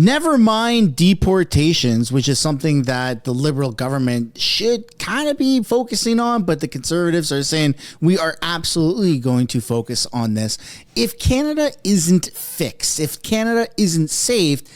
Never mind deportations, which is something that the Liberal government should kind of be focusing on, but the Conservatives are saying we are absolutely going to focus on this. If Canada isn't fixed, if Canada isn't saved,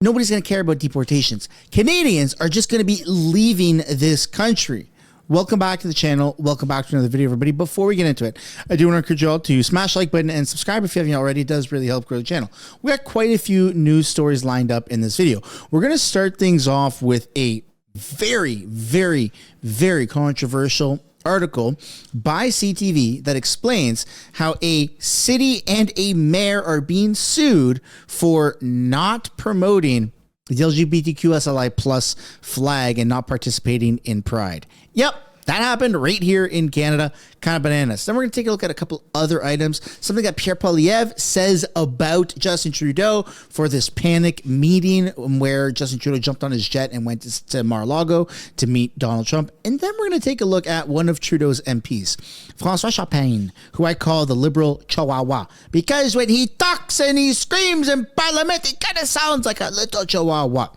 nobody's going to care about deportations. Canadians are just going to be leaving this country. Welcome back to the channel. Welcome back to another video, everybody. Before we get into it, I do want to encourage you all to smash the like button and subscribe if you haven't already. It does really help grow the channel. We got quite a few news stories lined up in this video. We're going to start things off with a very, very, very controversial article by CTV that explains how a city and a mayor are being sued for not promoting the LGBTQSLI plus flag and not participating in Pride. Yep, that happened right here in Canada. Kind of bananas. Then we're going to take a look at a couple other items. Something that Pierre Poilievre says about Justin Trudeau for this panic meeting where Justin Trudeau jumped on his jet and went to Mar-a-Lago to meet Donald Trump. And then we're going to take a look at one of Trudeau's MPs, François Chapin, who I call the Liberal Chihuahua, because when he talks and he screams in Parliament, it kind of sounds like a little Chihuahua.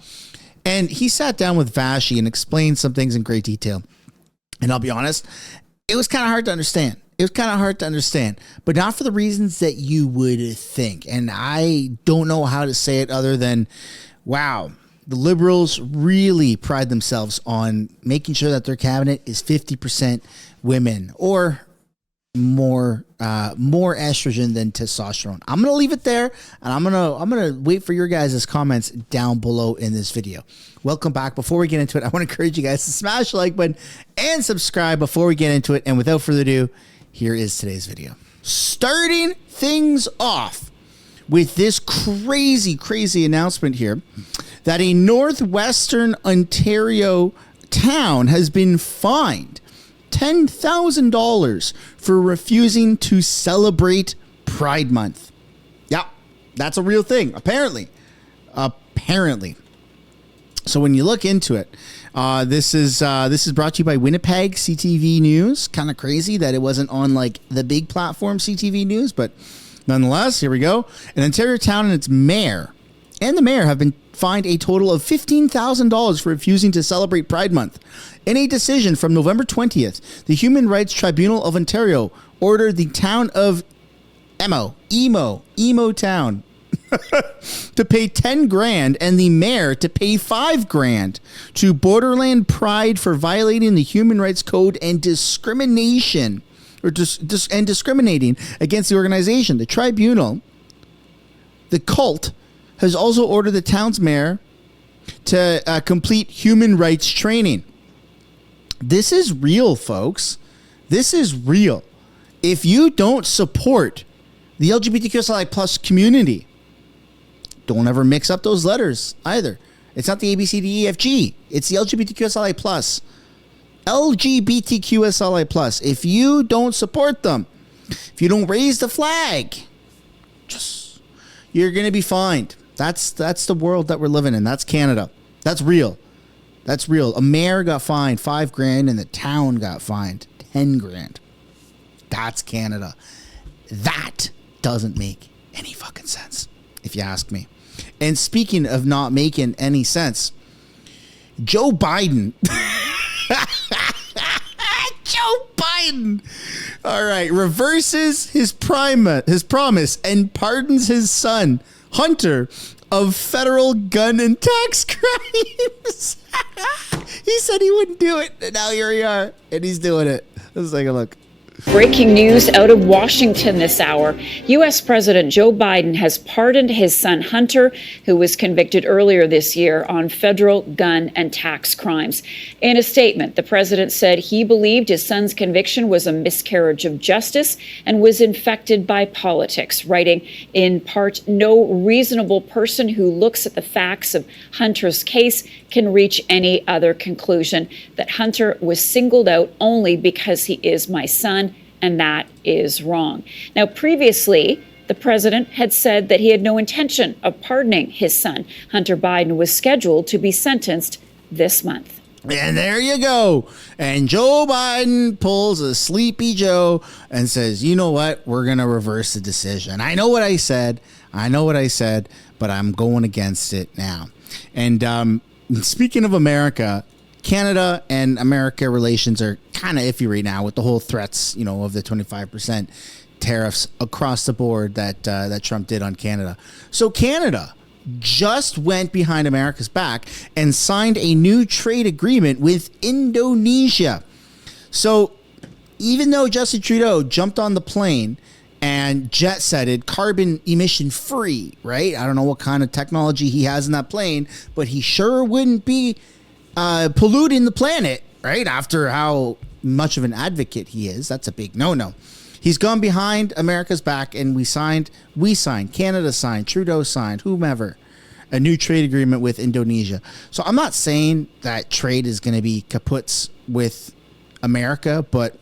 And he sat down with Vashi and explained some things in great detail. And I'll be honest, it was kind of hard to understand. It was kind of hard to understand, but not for the reasons that you would think. And I don't know how to say it other than, wow, the Liberals really pride themselves on making sure that their cabinet is 50% women or more estrogen than testosterone. I'm gonna leave it there, and I'm gonna wait for your guys' comments down below in this video. Welcome back. Before we get into it, I want to encourage you guys to smash the like button and subscribe before we get into it. And without further ado, here is today's video. Starting things off with this crazy announcement here that a northwestern Ontario town has been fined $10,000 for refusing to celebrate Pride Month. Yeah, that's a real thing, apparently. So when you look into it, this is brought to you by Winnipeg CTV News. Kind of crazy that it wasn't on like the big platform CTV News, but nonetheless, here we go. An Ontario town and its mayor have been fined a total of $15,000 for refusing to celebrate Pride Month. In a decision from November 20th, the Human Rights Tribunal of Ontario ordered the town of Emo Town, to pay 10 grand and the mayor to pay 5 grand to Borderland Pride for violating the Human Rights Code and discriminating against the organization. The tribunal, the cult, has also ordered the town's mayor to complete human rights training. This is real, folks. This is real. If you don't support the LGBTQSLI plus community, don't ever mix up those letters either. It's not the ABCDEFG. It's the LGBTQSLI plus. LGBTQSLI plus. If you don't support them, if you don't raise the flag, you're going to be fined. That's the world that we're living in. That's Canada. That's real. That's real. A mayor got fined 5 grand and the town got fined 10 grand. That's Canada. That doesn't make any fucking sense, if you ask me. And speaking of not making any sense, Joe Biden. Joe Biden. All right. Reverses his promise and pardons his son, Hunter, of federal gun and tax crimes. He said he wouldn't do it, and now here we are, and he's doing it. Let's take a look. Breaking news out of Washington this hour. U.S. President Joe Biden has pardoned his son Hunter, who was convicted earlier this year on federal gun and tax crimes. In a statement, the president said he believed his son's conviction was a miscarriage of justice and was infected by politics, writing in part, "No reasonable person who looks at the facts of Hunter's case can reach any other conclusion, that Hunter was singled out only because he is my son, and that is wrong." Now, previously, the president had said that he had no intention of pardoning his son. Hunter Biden was scheduled to be sentenced this month. And there you go. And Joe Biden pulls a sleepy Joe and says, you know what? We're going to reverse the decision. I know what I said, but I'm going against it now. And speaking of America, Canada and America relations are kind of iffy right now with the whole threats, of the 25% tariffs across the board that Trump did on Canada. So Canada just went behind America's back and signed a new trade agreement with Indonesia. So even though Justin Trudeau jumped on the plane and jet-setted carbon emission free, right? I don't know what kind of technology he has in that plane, but he sure wouldn't be polluting the planet, right? After how much of an advocate he is. That's a big no-no. He's gone behind America's back, and we signed, Canada signed, Trudeau signed, whomever, a new trade agreement with Indonesia. So I'm not saying that trade is going to be kaputs with America, but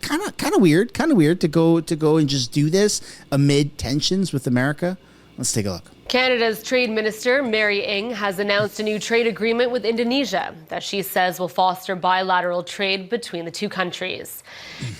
kind of weird to go and just do this amid tensions with America. Let's take a look. Canada's Trade Minister, Mary Ng, has announced a new trade agreement with Indonesia that she says will foster bilateral trade between the two countries.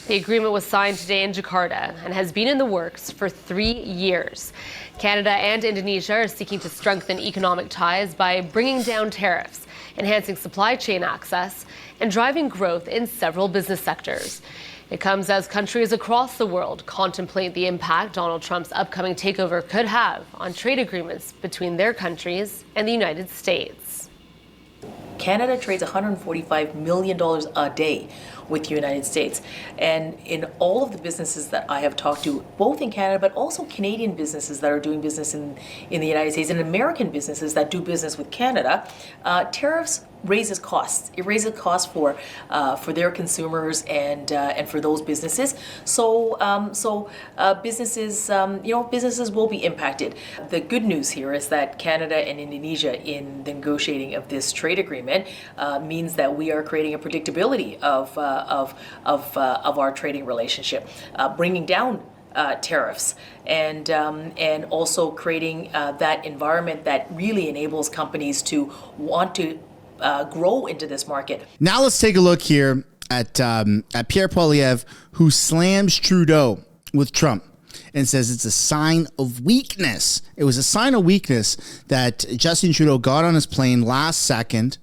The agreement was signed today in Jakarta and has been in the works for 3 years. Canada and Indonesia are seeking to strengthen economic ties by bringing down tariffs, enhancing supply chain access, and driving growth in several business sectors. It comes as countries across the world contemplate the impact Donald Trump's upcoming takeover could have on trade agreements between their countries and the United States. Canada trades $145 million a day with the United States. And in all of the businesses that I have talked to, both in Canada, but also Canadian businesses that are doing business in the United States and American businesses that do business with Canada, tariffs raises costs. It raises costs for their consumers and for those businesses. So businesses businesses will be impacted. The good news here is that Canada and Indonesia, in the negotiating of this trade agreement, means that we are creating a predictability of our trading relationship, bringing down tariffs and also creating that environment that really enables companies to want to grow into this market. Now let's take a look here at Pierre Poilievre, who slams Trudeau with Trump and says it's a sign of weakness. It was a sign of weakness that Justin Trudeau got on his plane last second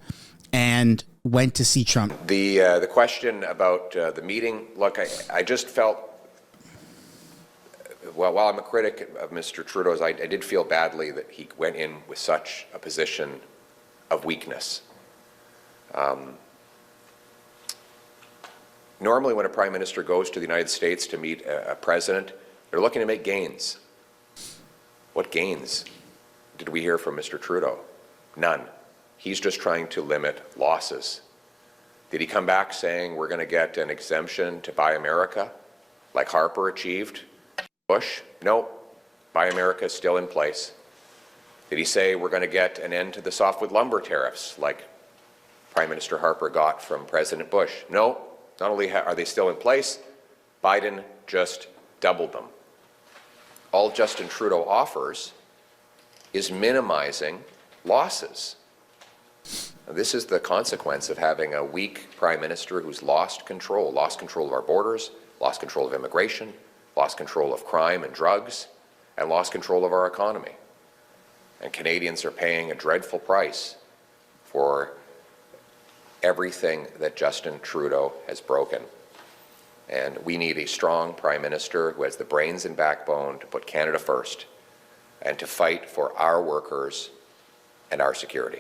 and went to see Trump. The question about the meeting, look, I just felt, well, while I'm a critic of Mr. Trudeau's, I did feel badly that he went in with such a position of weakness. Normally when a prime minister goes to the United States to meet a president, they're looking to make gains. What gains did we hear from Mr. Trudeau? None. He's just trying to limit losses. Did he come back saying we're going to get an exemption to Buy America, like Harper achieved? Bush? No. Buy America is still in place. Did he say we're going to get an end to the softwood lumber tariffs, like Prime Minister Harper got from President Bush? No. Not only are they still in place, Biden just doubled them. All Justin Trudeau offers is minimizing losses. Now, this is the consequence of having a weak prime minister who's lost control of our borders, lost control of immigration, lost control of crime and drugs, and lost control of our economy. And Canadians are paying a dreadful price for everything that Justin Trudeau has broken. And we need a strong prime minister who has the brains and backbone to put Canada first and to fight for our workers and our security.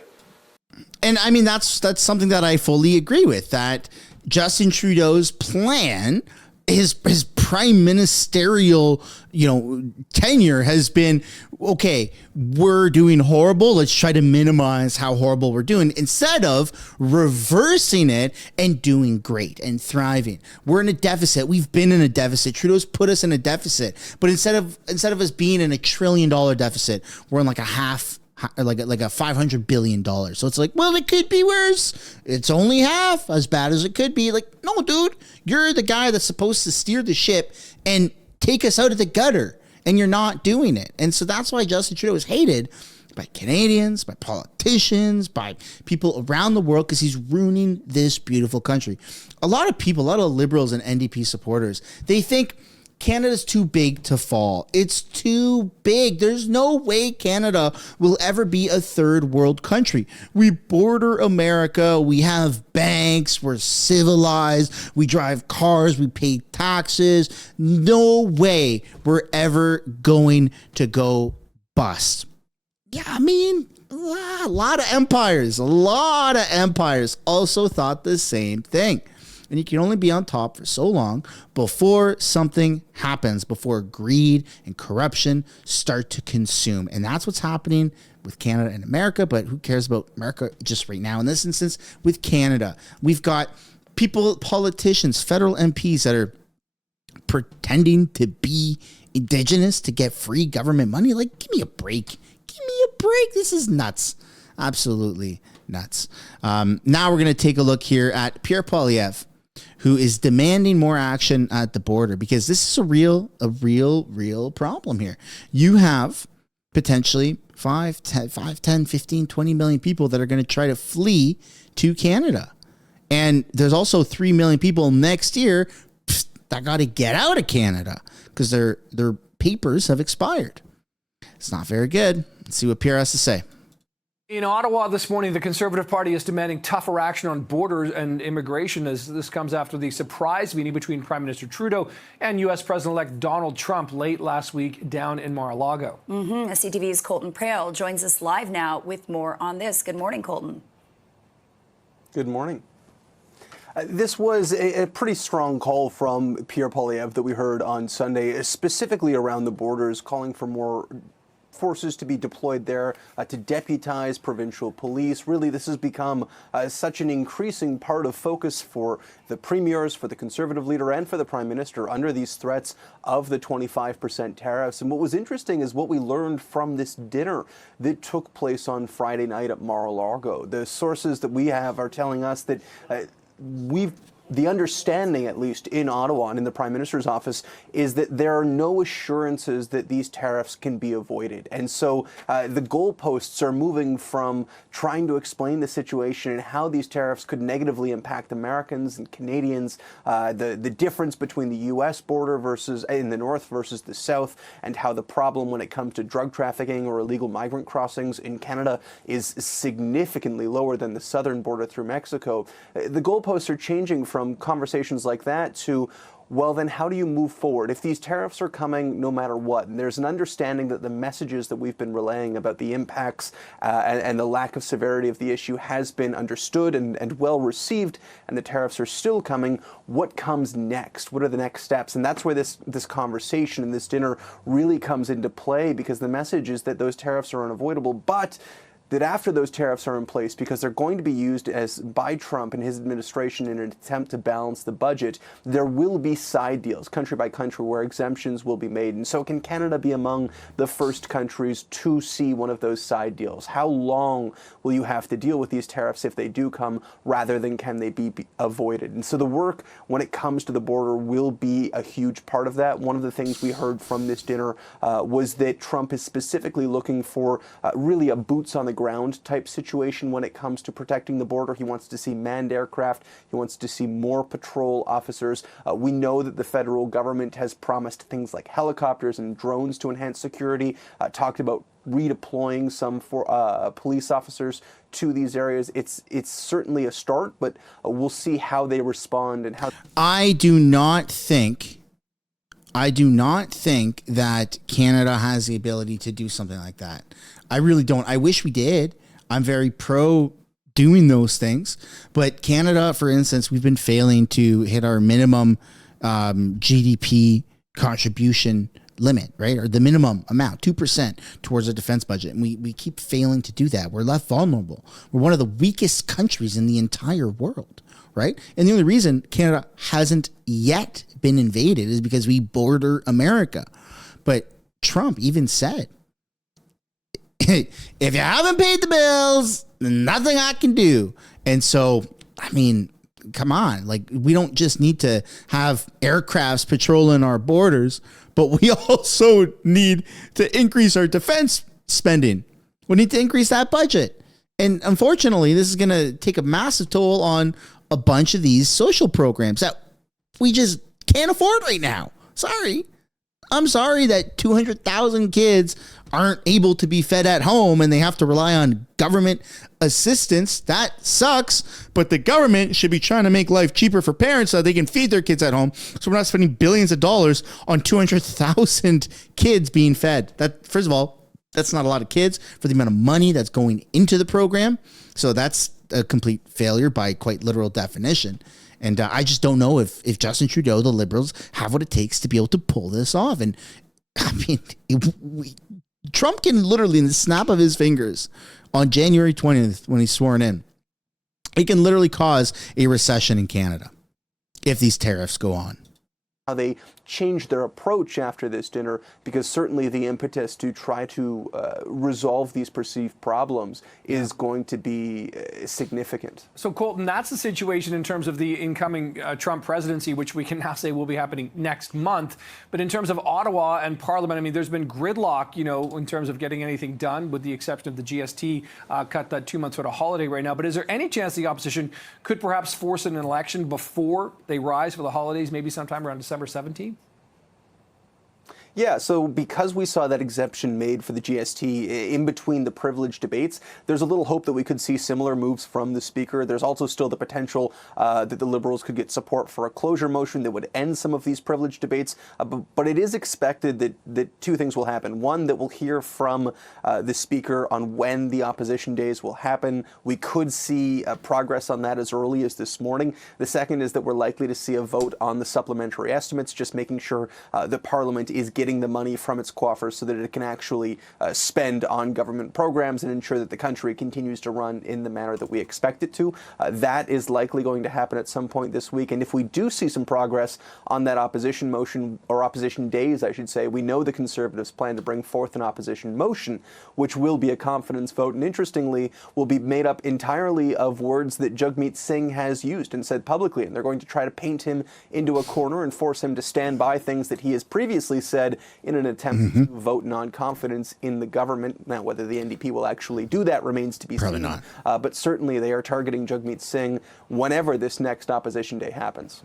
And I mean, that's something that I fully agree with, that Justin Trudeau's plan, his prime ministerial, tenure has been, okay, we're doing horrible. Let's try to minimize how horrible we're doing instead of reversing it and doing great and thriving. We're in a deficit. We've been in a deficit. Trudeau's put us in a deficit, but instead of us being in $1 trillion deficit, we're in like a $500 billion. So it's like, well, it could be worse. It's only half as bad as it could be. Like, no, dude, you're the guy that's supposed to steer the ship and take us out of the gutter, and you're not doing it. And so that's why Justin Trudeau is hated by Canadians, by politicians, by people around the world, because he's ruining this beautiful country. A lot of people, a lot of Liberals and NDP supporters, they think Canada's too big to fall. It's too big. There's no way Canada will ever be a third world country. We border America. We have banks. We're civilized. We drive cars. We pay taxes. No way we're ever going to go bust. Yeah, I mean, a lot of empires also thought the same thing. And you can only be on top for so long before something happens, before greed and corruption start to consume. And that's what's happening with Canada and America. But who cares about America just right now? In this instance, with Canada, we've got politicians, federal MPs that are pretending to be Indigenous to get free government money. Like, give me a break. This is nuts. Absolutely nuts. Now we're going to take a look here at Pierre Poilievre, who is demanding more action at the border, because this is a real problem here. You have potentially 5, 10, 15, 20 million people that are going to try to flee to Canada. And there's also 3 million people next year that got to get out of Canada because their papers have expired. It's not very good. Let's see what Pierre has to say. In Ottawa this morning, the Conservative Party is demanding tougher action on borders and immigration, as this comes after the surprise meeting between Prime Minister Trudeau and U.S. President-elect Donald Trump late last week down in Mar-a-Lago. CTV's Colton Prale joins us live now with more on this. Good morning, Colton. Good morning. This was a pretty strong call from Pierre Poilievre that we heard on Sunday, specifically around the borders, calling for more forces to be deployed there, to deputize provincial police. Really, this has become such an increasing part of focus for the premiers, for the Conservative leader, and for the Prime Minister under these threats of the 25% tariffs. And what was interesting is what we learned from this dinner that took place on Friday night at Mar-a-Lago. The sources that we have are telling us that the understanding, at least in Ottawa and in the Prime Minister's office, is that there are no assurances that these tariffs can be avoided. And so the goalposts are moving from trying to explain the situation and how these tariffs could negatively impact Americans and Canadians, the difference between the U.S. border versus in the north versus the south, and how the problem when it comes to drug trafficking or illegal migrant crossings in Canada is significantly lower than the southern border through Mexico. The goalposts are changing from conversations like that to, well, then how do you move forward? If these tariffs are coming no matter what, and there's an understanding that the messages that we've been relaying about the impacts and the lack of severity of the issue has been understood and well received, and the tariffs are still coming, what comes next? What are the next steps? And that's where this conversation and this dinner really comes into play, because the message is that those tariffs are unavoidable, but that after those tariffs are in place, because they're going to be used by Trump and his administration in an attempt to balance the budget, there will be side deals, country by country, where exemptions will be made. And so can Canada be among the first countries to see one of those side deals? How long will you have to deal with these tariffs if they do come, rather than can they be avoided? And so the work when it comes to the border will be a huge part of that. One of the things we heard from this dinner was that Trump is specifically looking for really a boots on the ground type situation when it comes to protecting the border. He wants to see manned aircraft. He wants to see more patrol officers. We know that the federal government has promised things like helicopters and drones to enhance security, talked about redeploying some police officers to these areas. It's certainly a start, but we'll see how they respond and how. I do not think that Canada has the ability to do something like that. I really don't. I wish we did. I'm very pro doing those things. But Canada, for instance, we've been failing to hit our minimum GDP contribution limit, right? Or the minimum amount, 2% towards our defense budget. And we keep failing to do that. We're left vulnerable. We're one of the weakest countries in the entire world, right? And the only reason Canada hasn't yet been invaded is because we border America. But Trump even said, if you haven't paid the bills, nothing I can do. And so, I mean, come on. Like, we don't just need to have aircrafts patrolling our borders, but we also need to increase our defense spending. We need to increase that budget. And unfortunately, this is going to take a massive toll on a bunch of these social programs that we just can't afford right now. Sorry. I'm sorry that 200,000 kids aren't able to be fed at home and they have to rely on government assistance. That sucks. But the government should be trying to make life cheaper for parents so they can feed their kids at home. So we're not spending billions of dollars on 200,000 kids being fed. That, first of all, that's not a lot of kids for the amount of money that's going into the program. So that's a complete failure by quite literal definition. And I just don't know if Justin Trudeau, the Liberals, have what it takes to be able to pull this off. And I mean, Trump can literally, in the snap of his fingers, on January 20th, when he's sworn in, he can literally cause a recession in Canada if these tariffs go on. How they changed their approach after this dinner, because certainly the impetus to try to resolve these perceived problems is going to be significant. So, Colton, that's the situation in terms of the incoming Trump presidency, which we can now say will be happening next month. But in terms of Ottawa and Parliament, I mean, there's been gridlock, in terms of getting anything done, with the exception of the GST cut, that 2 months sort of holiday right now. But is there any chance the opposition could perhaps force an election before they rise for the holidays, maybe sometime around December 17th? Yeah, so because we saw that exemption made for the GST in between the privilege debates, there's a little hope that we could see similar moves from the Speaker. There's also still the potential that the Liberals could get support for a closure motion that would end some of these privilege debates. But it is expected that two things will happen. One, that we'll hear from the Speaker on when the opposition days will happen. We could see progress on that as early as this morning. The second is that we're likely to see a vote on the supplementary estimates, just making sure that Parliament is getting the money from its coffers so that it can actually spend on government programs and ensure that the country continues to run in the manner that we expect it to. That is likely going to happen at some point this week. And if we do see some progress on that opposition motion, or opposition days, I should say, we know the Conservatives plan to bring forth an opposition motion, which will be a confidence vote. And interestingly, will be made up entirely of words that Jagmeet Singh has used and said publicly. And they're going to try to paint him into a corner and force him to stand by things that he has previously said in an attempt to vote non-confidence in the government. Now, whether the NDP will actually do that remains to be Probably seen. not. But certainly they are targeting Jagmeet Singh whenever this next opposition day happens.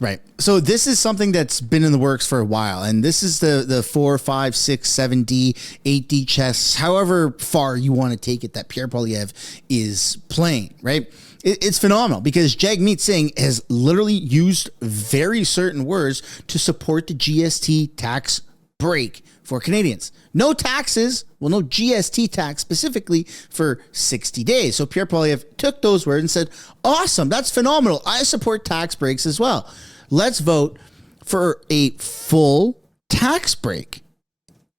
Right. So this is something that's been in the works for a while. And this is the 4, 5, 6, 7D, 8D chess, however far you want to take it, that Pierre Poilievre is playing, right? It's phenomenal because Jagmeet Singh has literally used very certain words to support the GST tax break for Canadians. No taxes, well, no GST tax specifically for 60 days. So Pierre Poilievre took those words and said, awesome, that's phenomenal. I support tax breaks as well. Let's vote for a full tax break.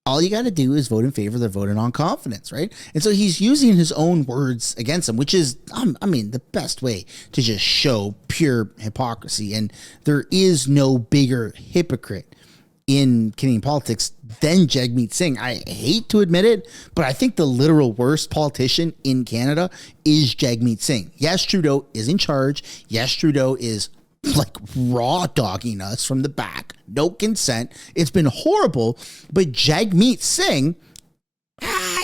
All you got to do is vote in favor of the vote of non-confidence, right? And so he's using his own words against him, which is, I mean, the best way to just show pure hypocrisy. And there is no bigger hypocrite in Canadian politics than Jagmeet Singh. I hate to admit it, but I think the literal worst politician in Canada is Jagmeet Singh. Yes, Trudeau is in charge. Yes, Trudeau is like raw dogging us from the back. No consent. It's been horrible. But Jagmeet Singh,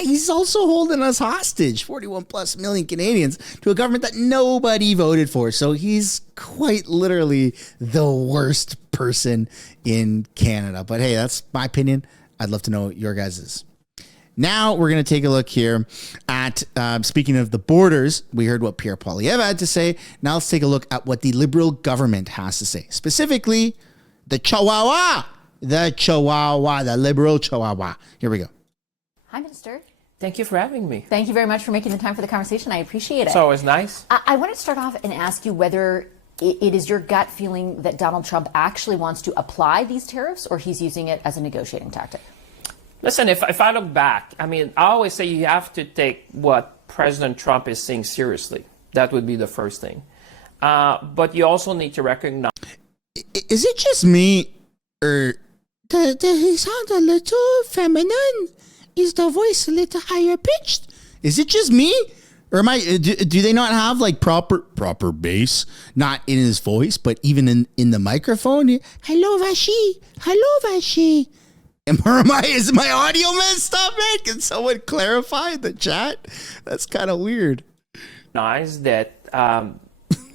he's also holding us hostage, 41 plus million Canadians, to a government that nobody voted for. So he's quite literally the worst person in Canada. But hey, that's my opinion. I'd love to know your guys's. Now we're going to take a look here at, speaking of the borders, we heard what Pierre Poilievre had to say. Now let's take a look at what the Liberal government has to say. Specifically, the Chihuahua, the Liberal Chihuahua. Here we go. Hi, Minister. Thank you for having me. Thank you very much for making the time for the conversation. I appreciate it. It's always nice. I want to start off and ask you whether it is your gut feeling that Donald Trump actually wants to apply these tariffs, or he's using it as a negotiating tactic. Listen, if I look back, I mean, I always say you have to take what President Trump is saying seriously. That would be the first thing. But you also need to recognize... Is it just me, or he sounds a little feminine? Is the voice a little higher pitched? Is it just me? Or am I? Do they not have like proper bass? Not in his voice, but even in the microphone. Hello, Vashi. Hello, Vashi. Is my audio messed up, man? Can someone clarify in the chat? That's kind of weird. That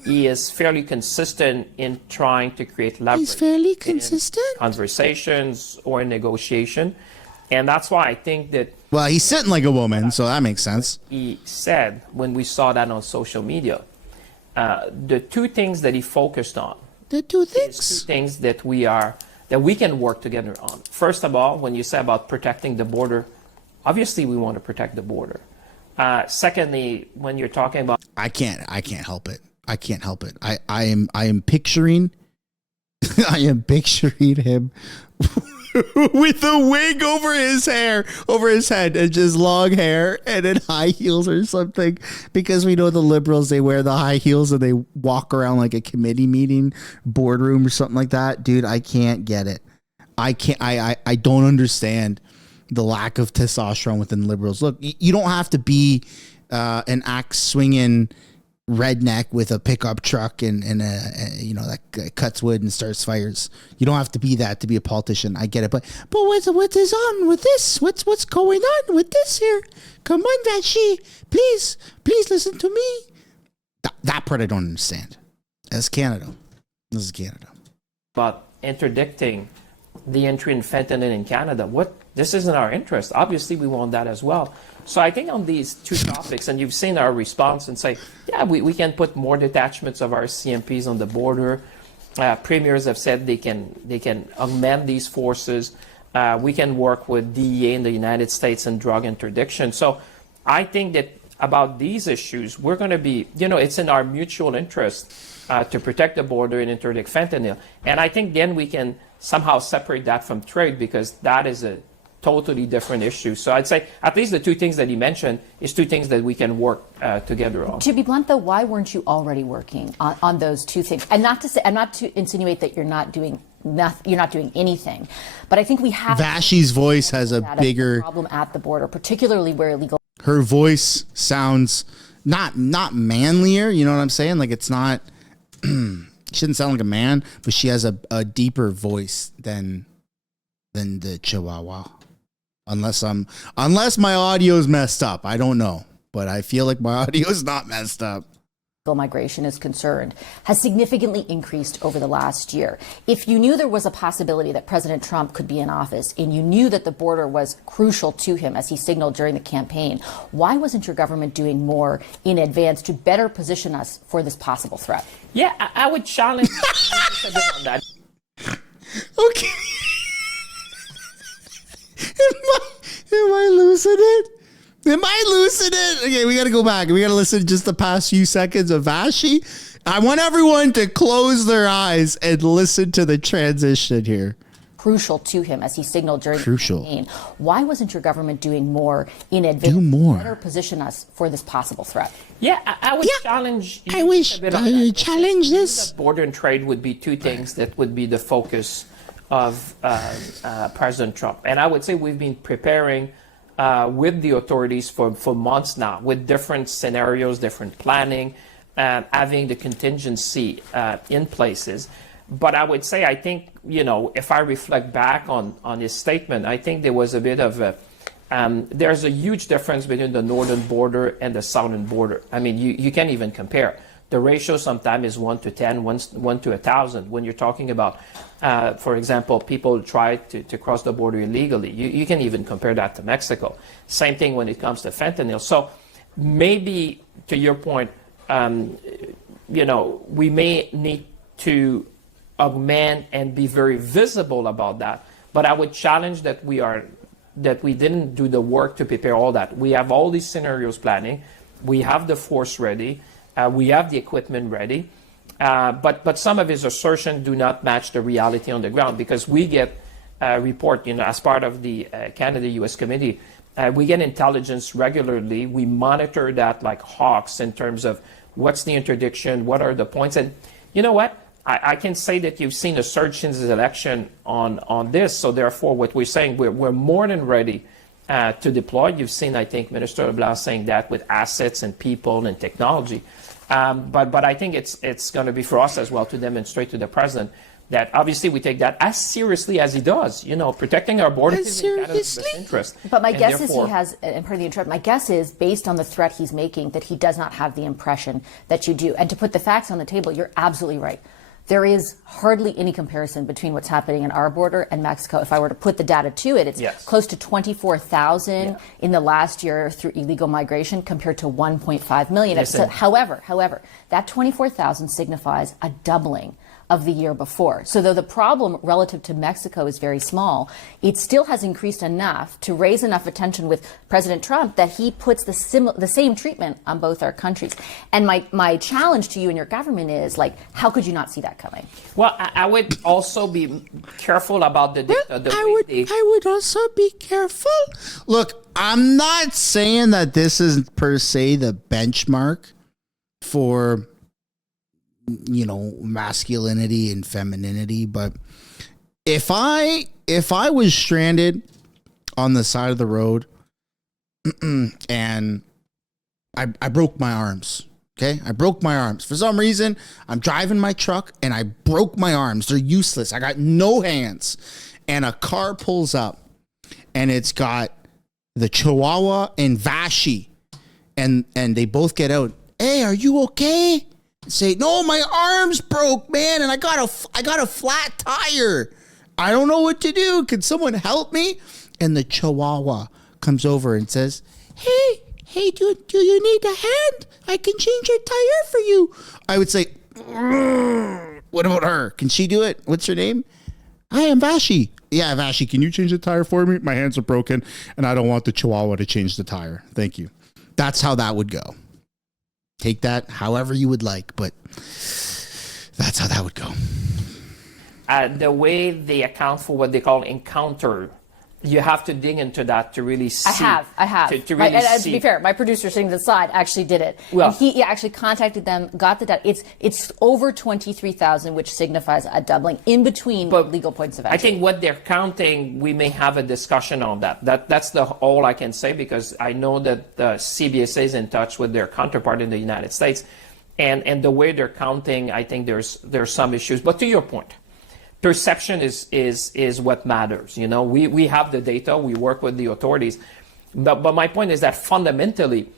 he is fairly consistent in trying to create leverage. He's fairly consistent? In conversations or in negotiation. And that's why I think that... Well, he's sitting like a woman, so that makes sense. He said, when we saw that on social media, the two things that he focused on... The two things? Two things that we can work together on. First of all, when you say about protecting the border, obviously we want to protect the border. Secondly, when you're talking about... I can't help it. I can't help it. I am picturing I am picturing him with a wig over his hair, over his head, and just long hair and then high heels or something. Because we know the liberals, they wear the high heels and they walk around like a committee meeting, boardroom or something like that. Dude, I can't get it. I don't understand the lack of testosterone within liberals. Look, you don't have to be an axe swinging redneck with a pickup truck and that cuts wood and starts fires. You don't have to be that to be a politician. I get it, but what is on with this? What's going on with this here? Come on, Vashi, please listen to me. That part I don't understand. This is Canada. But interdicting the entry in fentanyl in Canada, this isn't our interest. Obviously, we want that as well. So I think on these two topics, and you've seen our response and say, yeah, we can put more detachments of our CMPs on the border. Premiers have said they can augment these forces. We can work with DEA in the United States and drug interdiction. So I think that about these issues, we're going to be, it's in our mutual interest to protect the border and interdict fentanyl. And I think then we can somehow separate that from trade, because that is a totally different issue. So I'd say at least the two things that he mentioned is two things that we can work together on. To be blunt, though, why weren't you already working on those two things? And not to insinuate that you're not doing anything, but I think we have. Vashi's voice has a bigger problem at the border, particularly where illegal. Her voice sounds not manlier. You know what I'm saying? Like it's not. She doesn't sound like a man, but she has a deeper voice than the Chihuahua. Unless my audio is messed up. I don't know, but I feel like my audio is not messed up. Migration is concerned has significantly increased over the last year. If you knew there was a possibility that President Trump could be in office and you knew that the border was crucial to him, as he signaled during the campaign, why wasn't your government doing more in advance to better position us for this possible threat? Yeah, I would challenge you a bit on that. Okay. Am I losing it? Okay, we got to go back. We got to listen to just the past few seconds of Vashi. I want everyone to close their eyes and listen to the transition here. Crucial to him, as he signaled during the campaign. Why wasn't your government doing more in advance to better position us for this possible threat? Yeah, I would challenge you. I wish I would challenge this. Border and trade would be two things that would be the focus of President Trump. And I would say we've been preparing with the authorities for months now, with different scenarios, different planning, having the contingency in places. But I would say, I think, if I reflect back on his statement, I think there was a bit of there's a huge difference between the northern border and the southern border. I mean, you can't even compare. The ratio sometimes is 1 to 10, 1 to 1,000. When you're talking about, for example, people try to cross the border illegally, you can even compare that to Mexico. Same thing when it comes to fentanyl. So maybe, to your point, we may need to augment and be very visible about that. But I would challenge that we didn't do the work to prepare all that. We have all these scenarios planning. We have the force ready. We have the equipment ready. But some of his assertions do not match the reality on the ground, because we get a report, as part of the Canada-U.S. committee, we get intelligence regularly. We monitor that like hawks in terms of what's the interdiction, what are the points. And you know what? I can say that you've seen a surge since the election on this. So therefore, what we're saying, we're more than ready to deploy. You've seen, I think, Minister LeBlanc saying that with assets and people and technology. But I think it's going to be for us as well to demonstrate to the president that obviously we take that as seriously as he does. You know, protecting our borders is in Canada's best interest. But my guess is he has, and part of the interrupt, my guess is based on the threat he's making that he does not have the impression that you do. And to put the facts on the table, you're absolutely right. There is hardly any comparison between what's happening in our border and Mexico. If I were to put the data to it, it's close to 24,000 in the last year through illegal migration compared to 1.5 million. So, however, that 24,000 signifies a doubling of the year before. So though the problem relative to Mexico is very small, it still has increased enough to raise enough attention with President Trump that he puts the same treatment on both our countries. And my challenge to you and your government is, like, how could you not see that coming? Well, I would also be careful about I would also be careful. Look, I'm not saying that this is per se the benchmark for, you know, masculinity and femininity, but if I was stranded on the side of the road and I broke my arms, okay? I broke my arms. For some reason, I'm driving my truck and I broke my arms. They're useless. I got no hands. And a car pulls up and it's got the Chihuahua and Vashi, and they both get out. Hey, are you okay? Say, no, my arm's broke, man, and I got a flat tire. I don't know what to do. Can someone help me? And the Chihuahua comes over and says, hey, do you need a hand? I can change your tire for you. I would say, what about her? Can she do it? What's her name? I am Vashi. Yeah, Vashi, can you change the tire for me? My hands are broken, and I don't want the Chihuahua to change the tire. Thank you. That's how that would go. Take that however you would like, but that's how that would go. The way they account for what they call encounter, you have to dig into that to really see. I have. To really to see. be fair, my producer sitting to the side actually did it. Well, and he actually contacted them, got the data. It's over 23,000, which signifies a doubling in between legal points of entry. I think what they're counting, we may have a discussion on that. That's all I can say, because I know that the CBSA is in touch with their counterpart in the United States, and the way they're counting, I think there's some issues. But to your point, perception is what matters. You know, we have the data, we work with the authorities, but my point is that fundamentally,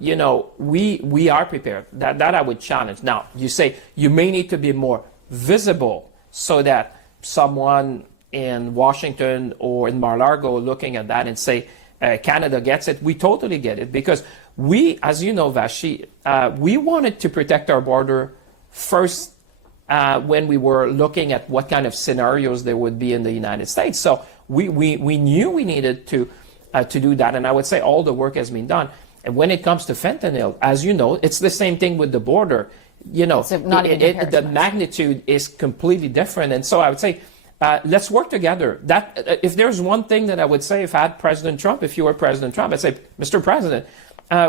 you know, we are prepared. That I would challenge. Now, you say you may need to be more visible so that someone in Washington or in Mar-a-Lago looking at that and say, Canada gets it. We totally get it, because we, as you know, Vashi, we wanted to protect our border first when we were looking at what kind of scenarios there would be in the United States. So we knew we needed to do that, and I would say all the work has been done. And when it comes to fentanyl, as you know, it's the same thing with the border. You know, the magnitude is completely different, and so I would say let's work together. That if there's one thing that I would say, if I had President Trump, if you were President Trump, I'd say, Mr. President,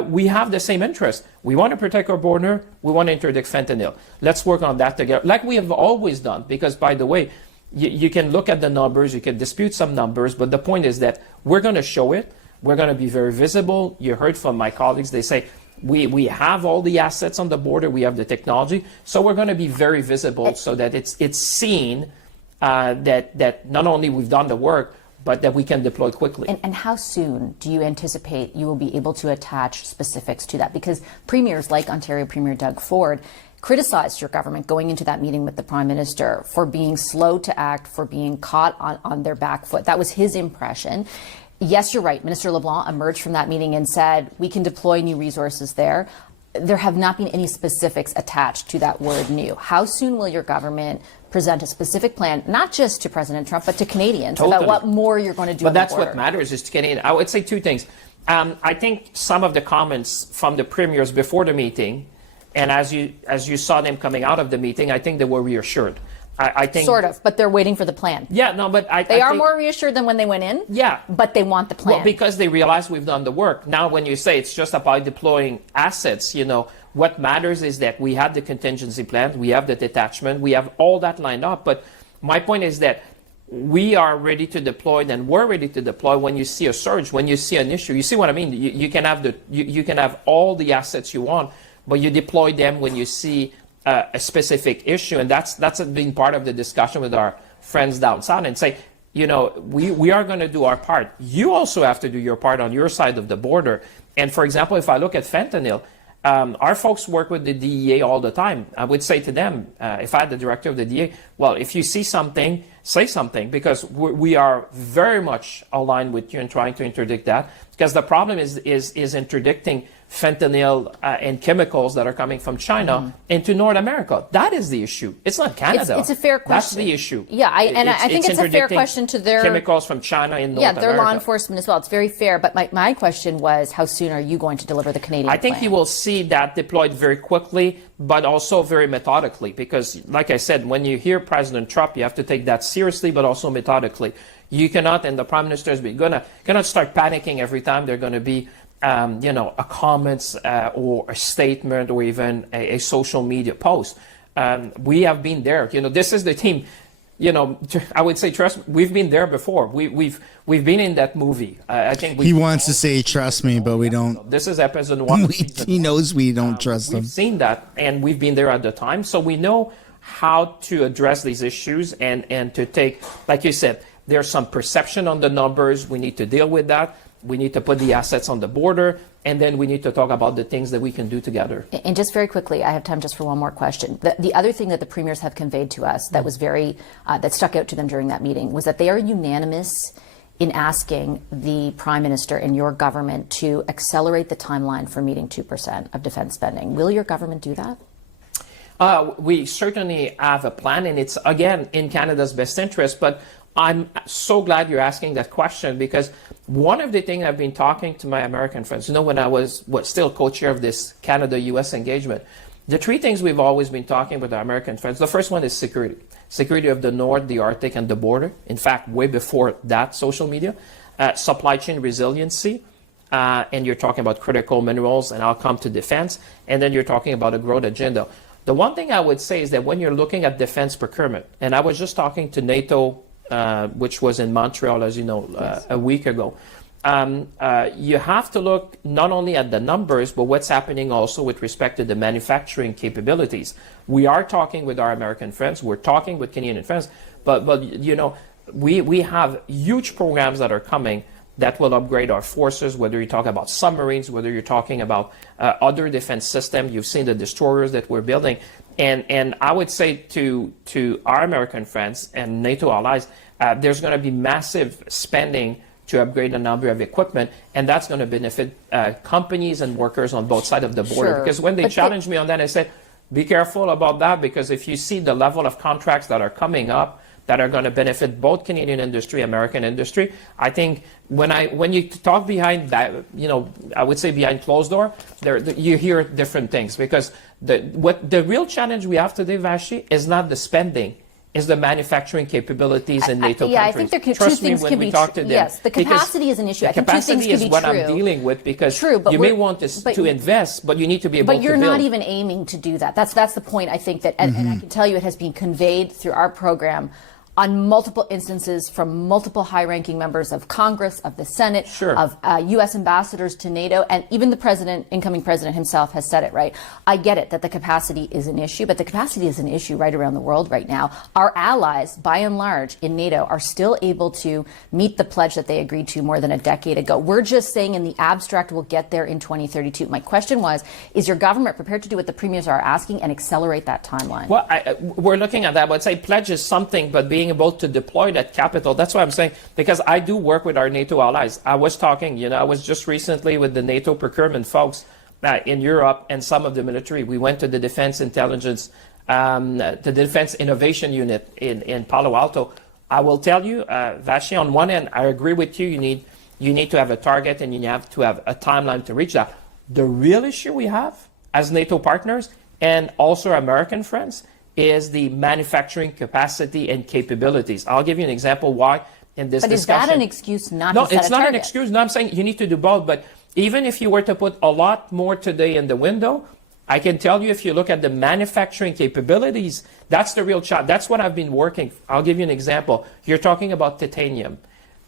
we have the same interest. We want to protect our border. We want to interdict fentanyl. Let's work on that together, like we have always done. Because, by the way, you can look at the numbers, you can dispute some numbers, but the point is that we're going to show it. We're going to be very visible. You heard from my colleagues, they say, we have all the assets on the border, we have the technology, so we're going to be very visible so that it's seen that not only we've done the work, but that we can deploy quickly. And how soon do you anticipate you will be able to attach specifics to that? Because premiers like Ontario Premier Doug Ford criticized your government going into that meeting with the Prime Minister for being slow to act, for being caught on their back foot. That was his impression. Yes, you're right. Minister LeBlanc emerged from that meeting and said, we can deploy new resources there. There have not been any specifics attached to that word new. How soon will your government present a specific plan, not just to President Trump, but to Canadians, about what more you're going to do? But that's what matters, is to Canadians. I would say two things. I think some of the comments from the premiers before the meeting, and as you saw them coming out of the meeting, I think they were reassured. I think sort of, but they're waiting for the plan. Yeah, no, but they are more reassured than when they went in. Yeah, but they want the plan. Well, because they realize we've done the work. Now, when you say it's just about deploying assets, you know, what matters is that we have the contingency plan, we have the detachment, we have all that lined up. But my point is that we are ready to deploy, and we're ready to deploy when you see a surge, when you see an issue. You see what I mean? You can have you can have all the assets you want, but you deploy them when you see a specific issue, and that's being part of the discussion with our friends down south, and say, you know, we are going to do our part. You also have to do your part on your side of the border. And for example, if I look at fentanyl, our folks work with the DEA all the time. I would say to them, if I had the director of the DEA, well, if you see something, say something, because we are very much aligned with you in trying to interdict that. Because the problem is interdicting fentanyl and chemicals that are coming from China into North America. That is the issue. It's not Canada. It's a fair question. That's the issue. Yeah, I think it's a fair question to their chemicals from China in North America. Yeah, their law enforcement as well. It's very fair. But my question was, how soon are you going to deliver the Canadian I think plan? you will see that deployed very quickly, but also very methodically. Because, like I said, when you hear President Trump, you have to take that seriously, but also methodically. You cannot, and the Prime Minister is cannot start panicking every time they're going to be a comments or a statement or even a social media post. We have been there. This is the team. I would say, trust me, we've been there before. We've been in that movie. I think he wants to say trust me, but we don't. This is episode 1. He knows we don't trust him. We've seen that, and we've been there at the time, so we know how to address these issues and to take, like you said, there's some perception on the numbers. We need to deal with that. We need to put the assets on the border, and then we need to talk about the things that we can do together. And just very quickly, I have time just for one more question. The other thing that the premiers have conveyed to us that was that stuck out to them during that meeting was that they are unanimous in asking the Prime Minister and your government to accelerate the timeline for meeting 2% of defense spending. Will your government do that? We certainly have a plan, and it's, again, in Canada's best interest. But I'm so glad you're asking that question, because one of the things I've been talking to my American friends, when I was still co-chair of this Canada-U.S. engagement, the three things we've always been talking with our American friends, the first one is security. Security of the North, the Arctic, and the border. In fact, way before that, social media. Supply chain resiliency, and you're talking about critical minerals, and I'll come to defense. And then you're talking about a growth agenda. The one thing I would say is that when you're looking at defense procurement, and I was just talking to NATO, which was in Montreal, as you know, a week ago. You have to look not only at the numbers, but what's happening also with respect to the manufacturing capabilities. We are talking with our American friends, we're talking with Canadian friends, but we have huge programs that are coming that will upgrade our forces, whether you talk about submarines, whether you're talking about other defense systems. You've seen the destroyers that we're building. And I would say to our American friends and NATO allies, there's going to be massive spending to upgrade a number of equipment, and that's going to benefit companies and workers on both sides of the border. Sure. Because when they challenged me on that, I said, be careful about that, because if you see the level of contracts that are coming up that are going to benefit both Canadian industry, American industry, I think when you talk behind that, I would say behind closed door, you hear different things, because the real challenge we have today, Vashi, is not the spending, is the manufacturing capabilities in NATO countries. I think two things can be true. Yes, the capacity is an issue. I think two things can be true. Capacity is what I'm dealing with, because you may want to invest, but you need to be able to build. But you're not even aiming to do that. That's the point, I think, that, and I can tell you it has been conveyed through our program on multiple instances from multiple high-ranking members of Congress, of the Senate, sure, of U.S. ambassadors to NATO, and even the incoming president himself has said it, right? I get it that the capacity is an issue, but the capacity is an issue right around the world right now. Our allies, by and large, in NATO are still able to meet the pledge that they agreed to more than a decade ago. We're just saying in the abstract we'll get there in 2032. My question was, is your government prepared to do what the premiers are asking and accelerate that timeline? Well, we're looking at that. But I'd say pledge is something, but being able to deploy that capital, that's what I'm saying, because I do work with our NATO allies. I was talking, I was just recently with the NATO procurement folks in Europe and some of the military. We went to the Defense Intelligence, the Defense Innovation Unit in Palo Alto. I will tell you, Vashi, on one end, I agree with you. You need to have a target, and you have to have a timeline to reach that. The real issue we have as NATO partners and also our American friends is the manufacturing capacity and capabilities. I'll give you an example why in this discussion. But is that an excuse not to set a target? No, it's not an excuse. No, I'm saying you need to do both. But even if you were to put a lot more today in the window, I can tell you, if you look at the manufacturing capabilities, that's the real challenge. That's what I've been working. I'll give you an example. You're talking about titanium.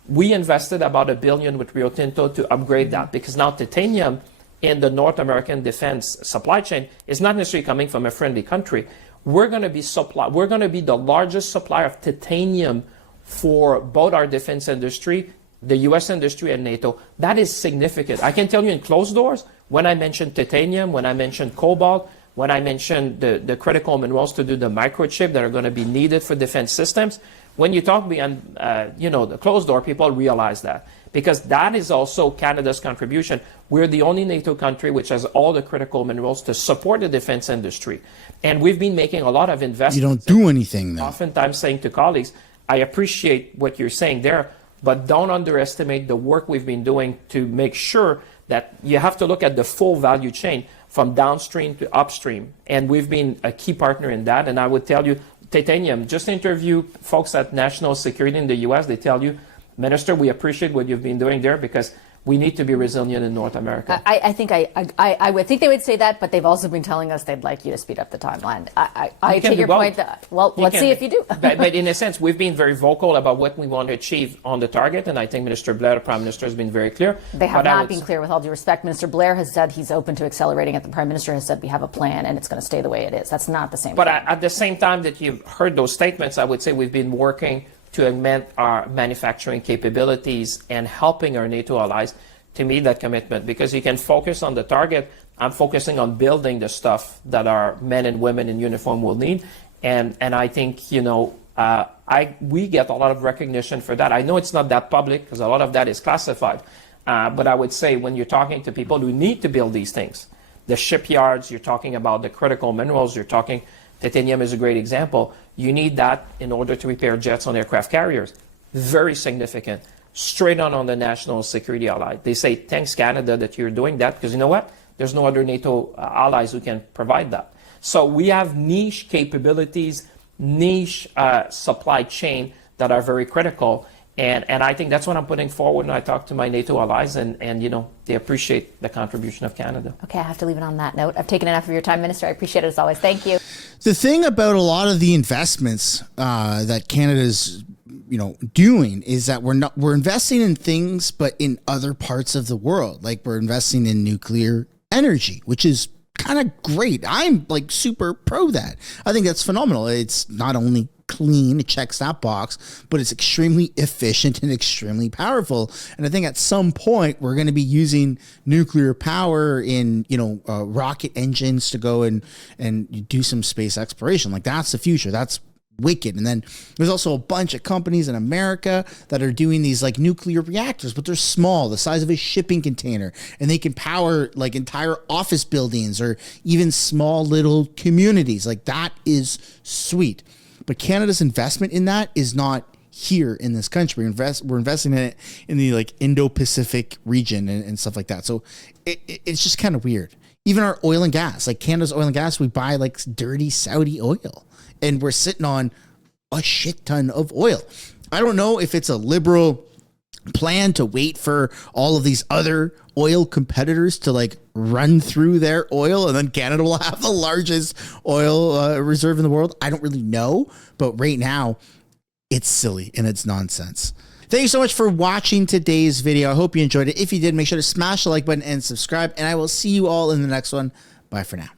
We invested about $1 billion with Rio Tinto to upgrade that, because now titanium in the North American defense supply chain is not necessarily coming from a friendly country. We're going to be the largest supplier of titanium for both our defense industry, the U.S. industry, and NATO. That is significant. I can tell you in closed doors, when I mentioned titanium, when I mentioned cobalt, when I mentioned the critical minerals to do the microchip that are going to be needed for defense systems, when you talk beyond, the closed door, people realize that. Because that is also Canada's contribution. We're the only NATO country which has all the critical minerals to support the defense industry. And we've been making a lot of investments. You don't do anything, though. Oftentimes saying to colleagues, I appreciate what you're saying there, but don't underestimate the work we've been doing to make sure that you have to look at the full value chain from downstream to upstream. And we've been a key partner in that. And I would tell you, titanium, just interview folks at National Security in the U.S., they tell you, Minister, we appreciate what you've been doing there because we need to be resilient in North America. I think I would think they would say that, but they've also been telling us they'd like you to speed up the timeline. I take your point. Well, let's see if you do. but in a sense, we've been very vocal about what we want to achieve on the target, and I think Minister Blair, the Prime Minister, has been very clear. They have not been clear, with all due respect. Minister Blair has said he's open to accelerating it. The Prime Minister has said we have a plan, and it's going to stay the way it is. That's not the same But thing. at the same time that you've heard those statements, I would say we've been working to augment our manufacturing capabilities and helping our NATO allies to meet that commitment, because you can focus on the target. I'm focusing on building the stuff that our men and women in uniform will need. And I think, we get a lot of recognition for that. I know it's not that public because a lot of that is classified. But I would say when you're talking to people who need to build these things, the shipyards, you're talking about the critical minerals, you're talking, titanium is a great example. You need that in order to repair jets on aircraft carriers. Very significant. Straight on the national security ally. They say, thanks Canada that you're doing that, because you know what? There's no other NATO allies who can provide that. So we have niche capabilities, niche supply chain that are very critical. And I think that's what I'm putting forward when I talk to my NATO allies, and they appreciate the contribution of Canada. Okay, I have to leave it on that note. I've taken enough of your time, Minister. I appreciate it as always. Thank you. The thing about a lot of the investments that Canada's doing is that we're investing in things, but in other parts of the world. Like we're investing in nuclear energy, which is kind of great. I'm like super pro that. I think that's phenomenal. It's not only clean, it checks that box, but it's extremely efficient and extremely powerful. And I think at some point we're going to be using nuclear power in, rocket engines to go and do some space exploration. Like that's the future. That's wicked. And then there's also a bunch of companies in America that are doing these like nuclear reactors, but they're small, the size of a shipping container, and they can power like entire office buildings or even small little communities. Like that is sweet. But Canada's investment in that is not here in this country. We're investing in it in the like Indo-Pacific region and stuff like that. So it's just kind of weird. Even our oil and gas, like Canada's oil and gas, we buy like dirty Saudi oil, and we're sitting on a shit ton of oil. I don't know if it's a liberal plan to wait for all of these other oil competitors to like run through their oil, and then Canada will have the largest oil reserve in the world. I don't really know, but right now it's silly and it's nonsense. Thank you so much for watching today's video. I hope you enjoyed it. If you did, make sure to smash the like button and subscribe, and I will see you all in the next one. Bye for now.